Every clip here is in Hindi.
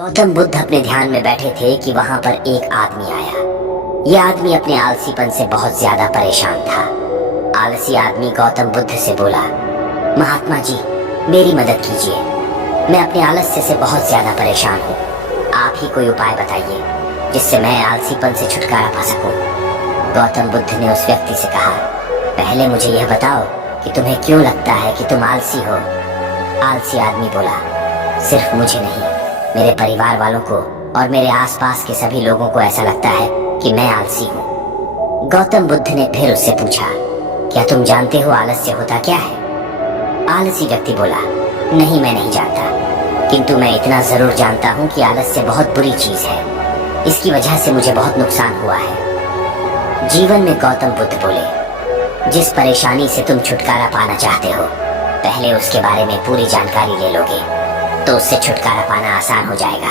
गौतम बुद्ध अपने ध्यान में बैठे थे कि वहां पर एक आदमी आया। यह आदमी अपने आलसीपन से बहुत ज्यादा परेशान था। आलसी आदमी गौतम बुद्ध से बोला, महात्मा जी, मेरी मदद कीजिए। मैं अपने आलस्य से बहुत ज्यादा परेशान हूँ। आप ही कोई उपाय बताइए जिससे मैं आलसीपन से छुटकारा पा सकूं। गौतम बुद्ध ने उस व्यक्ति से कहा, पहले मुझे यह बताओ कि तुम्हें क्यों लगता है कि तुम आलसी हो। आलसी आदमी बोला, सिर्फ मुझे नहीं, मेरे परिवार वालों को और मेरे आसपास के सभी लोगों को ऐसा लगता है कि मैं आलसी हूँ। गौतम बुद्ध ने फिर उससे पूछा, क्या तुम जानते हो आलस्य होता क्या है? आलसी व्यक्ति बोला, नहीं, मैं नहीं जानता, किंतु मैं इतना जरूर जानता हूँ कि आलस्य बहुत बुरी चीज है। इसकी वजह से मुझे बहुत नुकसान हुआ है जीवन में। गौतम बुद्ध बोले, जिस परेशानी से तुम छुटकारा पाना चाहते हो, पहले उसके बारे में पूरी जानकारी ले लोगे तो उससे छुटकारा पाना आसान हो जाएगा।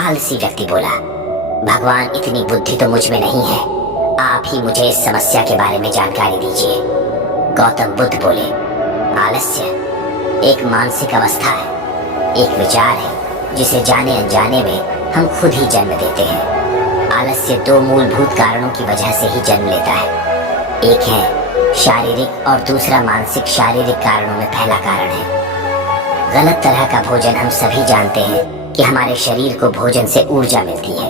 आलसी व्यक्ति बोला, भगवान, इतनी बुद्धि तो मुझ में नहीं है, आप ही मुझे इस समस्या के बारे में जानकारी दीजिए। गौतम बुद्ध बोले, आलस्य एक मानसिक अवस्था है, एक विचार है जिसे जाने अनजाने में हम खुद ही जन्म देते हैं। आलस्य दो मूलभूत कारणों की वजह से ही जन्म लेता है। एक है शारीरिक और दूसरा मानसिक। शारीरिक कारणों में पहला कारण है गलत तरह का भोजन। हम सभी जानते हैं कि हमारे शरीर को भोजन से ऊर्जा मिलती है,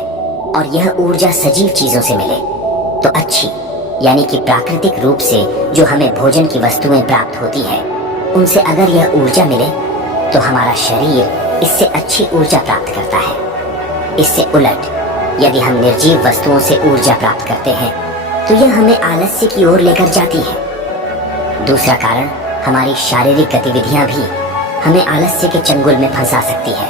और यह ऊर्जा सजीव चीजों से मिले तो अच्छी, यानी कि प्राकृतिक रूप से जो हमें भोजन की वस्तुएं प्राप्त होती है, उनसे अगर यह ऊर्जा मिले तो हमारा शरीर इससे अच्छी ऊर्जा प्राप्त करता है। इससे उलट यदि हम निर्जीव वस्तुओं से ऊर्जा प्राप्त करते हैं तो यह हमें आलस्य की ओर लेकर जाती है। दूसरा कारण, हमारी शारीरिक गतिविधियां भी हमें आलस्य के चंगुल में फंसा सकती है।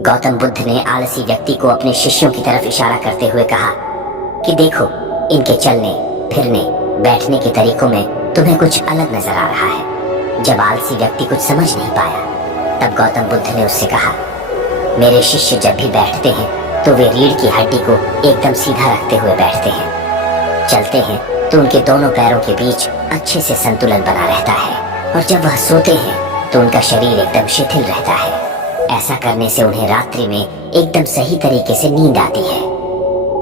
गौतम बुद्ध ने आलसी व्यक्ति को अपने शिष्यों की तरफ इशारा करते हुए कहा कि देखो, इनके चलने फिरने बैठने के तरीकों में तुम्हें कुछ अलग नजर आ रहा है। जब आलसी व्यक्ति कुछ समझ नहीं पाया, तब गौतम बुद्ध ने उससे कहा, मेरे शिष्य जब भी बैठते हैं तो वे रीढ़ की हड्डी को एकदम सीधा रखते हुए बैठते हैं। चलते हैं तो उनके दोनों पैरों के बीच अच्छे से संतुलन बना रहता है, और जब वह सोते हैं तो उनका शरीर एकदम शिथिल रहता है। ऐसा करने से उन्हें रात्रि में एकदम सही तरीके से नींद आती है।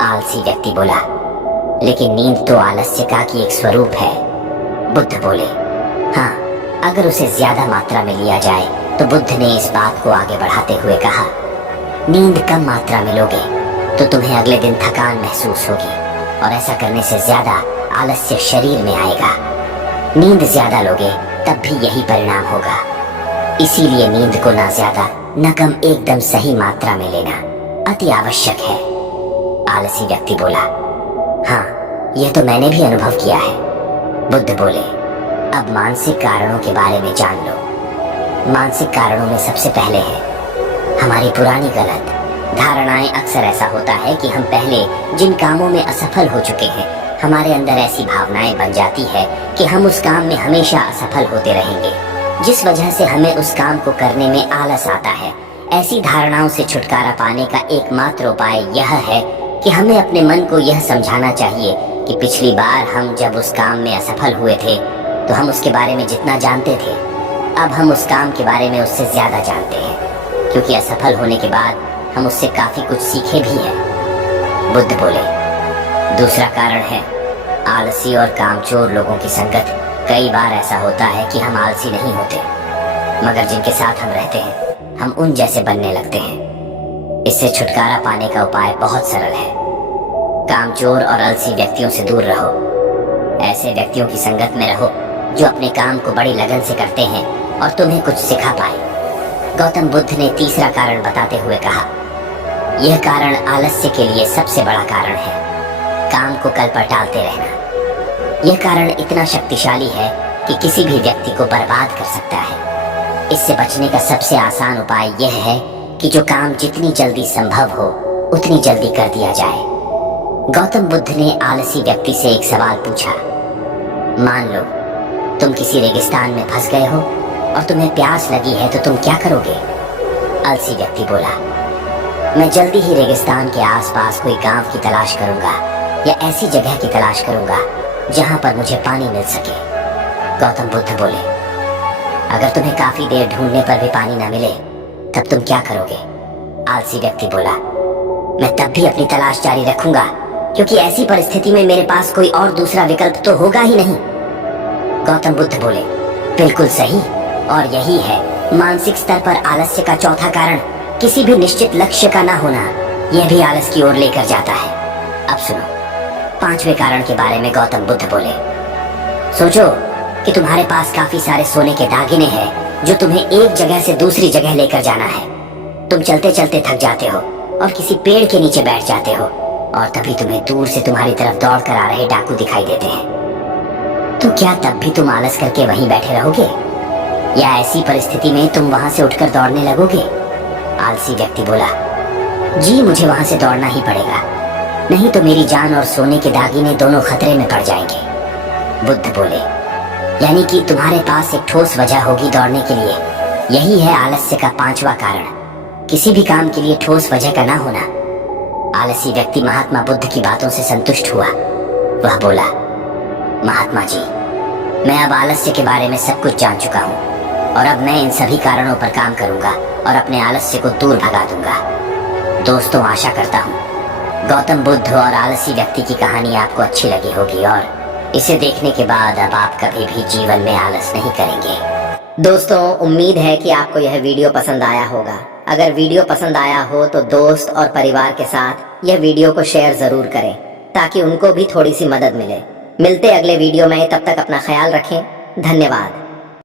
आलसी व्यक्ति बोला, लेकिन नींद तो आलस्य का की एक स्वरूप है। बुद्ध बोले, हाँ, अगर उसे ज्यादा मात्रा में लिया जाए तो बुद्ध ने इस बात को आगे बढ़ाते हुए कहा, नींद कम मात्रा में लोगे तो तुम्हें अगले दिन थकान महसूस होगी, और ऐसा करने से ज्यादा आलस्य शरीर में आएगा। नींद ज्यादा लोगे तब भी यही परिणाम होगा। इसीलिए नींद को ना ज्यादा न कम, एकदम सही मात्रा में लेना अति आवश्यक है। आलसी व्यक्ति बोला, हाँ, यह तो मैंने भी अनुभव किया है। बुद्ध बोले, अब मानसिक कारणों के बारे में जान लो। मानसिक कारणों में सबसे पहले है हमारी पुरानी गलत धारणाएं। अक्सर ऐसा होता है कि हम पहले जिन कामों में असफल हो चुके हैं, हमारे अंदर ऐसी भावनाएं बन जाती है कि हम उस काम में हमेशा असफल होते रहेंगे, जिस वजह से हमें उस काम को करने में आलस आता है। ऐसी धारणाओं से छुटकारा पाने का एकमात्र उपाय यह है कि हमें अपने मन को यह समझाना चाहिए कि पिछली बार हम जब उस काम में असफल हुए थे तो हम उसके बारे में जितना जानते थे, अब हम उस काम के बारे में उससे ज्यादा जानते हैं, क्योंकि असफल होने के बाद हम उससे काफी कुछ सीखे भी हैं। बुद्ध बोले, दूसरा कारण है आलसी और कामचोर लोगों की संगत। कई बार ऐसा होता है कि हम आलसी नहीं होते, मगर जिनके साथ हम रहते हैं हम उन जैसे बनने लगते हैं। इससे छुटकारा पाने का उपाय बहुत सरल है। कामचोर और आलसी व्यक्तियों से दूर रहो। ऐसे व्यक्तियों की संगत में रहो जो अपने काम को बड़ी लगन से करते हैं और तुम्हें कुछ सिखा पाए। गौतम बुद्ध ने तीसरा कारण बताते हुए कहा, यह कारण आलस्य के लिए सबसे बड़ा कारण है, काम को कल पर टालते रहना। यह कारण इतना शक्तिशाली है कि किसी भी व्यक्ति को बर्बाद कर सकता है। इससे बचने का सबसे आसान उपाय यह है कि जो काम जितनी जल्दी संभव हो उतनी जल्दी कर दिया जाए। गौतम बुद्ध ने आलसी व्यक्ति से एक सवाल पूछा, मान लो तुम किसी रेगिस्तान में फंस गए हो और तुम्हें प्यास लगी है, तो तुम क्या करोगे? आलसी व्यक्ति बोला, मैं जल्दी ही रेगिस्तान के आसपास कोई गांव की तलाश करूंगा, या ऐसी जगह की तलाश करूंगा जहां पर मुझे पानी मिल सके। गौतम बुद्ध बोले, अगर तुम्हें काफी देर ढूंढने पर भी पानी न मिले तब तुम क्या करोगे? आलसी व्यक्ति बोला। मैं तब भी अपनी तलाश जारी रखूंगा, क्योंकि ऐसी परिस्थिति में मेरे पास कोई और दूसरा विकल्प तो होगा ही नहीं। गौतम बुद्ध बोले, बिल्कुल सही, और यही है मानसिक स्तर पर आलस्य का चौथा कारण, किसी भी निश्चित लक्ष्य का ना होना। यह भी आलस की ओर लेकर जाता है। अब सुनो, पांचवें कारण के बारे में गौतम बुद्ध बोले। सोचो कि तुम्हारे पास काफी सारे सोने के दागिने हैं जो तुम्हें एक जगह से दूसरी जगह लेकर जाना है। तुम चलते चलते थक जाते हो और किसी पेड़ के नीचे बैठ जाते हो, और तभी तुम्हें दूर से तुम्हारी तरफ दौड़ कर आ रहे डाकू दिखाई देते हैं। तो क्या तब भी तुम आलस करके वहीं बैठे रहोगे, या ऐसी परिस्थिति में तुम वहां से उठकर दौड़ने लगोगे? आलसी व्यक्ति बोला, जी मुझे वहां से दौड़ना ही पड़ेगा, नहीं तो मेरी जान और सोने के दागिने दोनों खतरे में पड़ जाएंगे। बुद्ध बोले, यानी कि तुम्हारे पास एक ठोस वजह होगी दौड़ने के लिए। यही है आलस्य का पांचवा कारण, किसी भी काम के लिए ठोस वजह का ना होना। आलसी व्यक्ति महात्मा बुद्ध की बातों से संतुष्ट हुआ। वह बोला, महात्मा जी, मैं अब आलस्य के बारे में सब कुछ जान चुका हूँ, और अब मैं इन सभी कारणों पर काम करूंगा और अपने आलस्य को दूर भगा दूंगा। दोस्तों, आशा करता हूँ गौतम बुद्ध और आलसी व्यक्ति की कहानी आपको अच्छी लगी होगी, और इसे देखने के बाद अब आप कभी भी जीवन में आलस नहीं करेंगे। दोस्तों, उम्मीद है कि आपको यह वीडियो पसंद आया होगा। अगर वीडियो पसंद आया हो तो दोस्त और परिवार के साथ यह वीडियो को शेयर जरूर करें, ताकि उनको भी थोड़ी सी मदद मिले। मिलते अगले वीडियो में, तब तक अपना ख्याल रखें। धन्यवाद।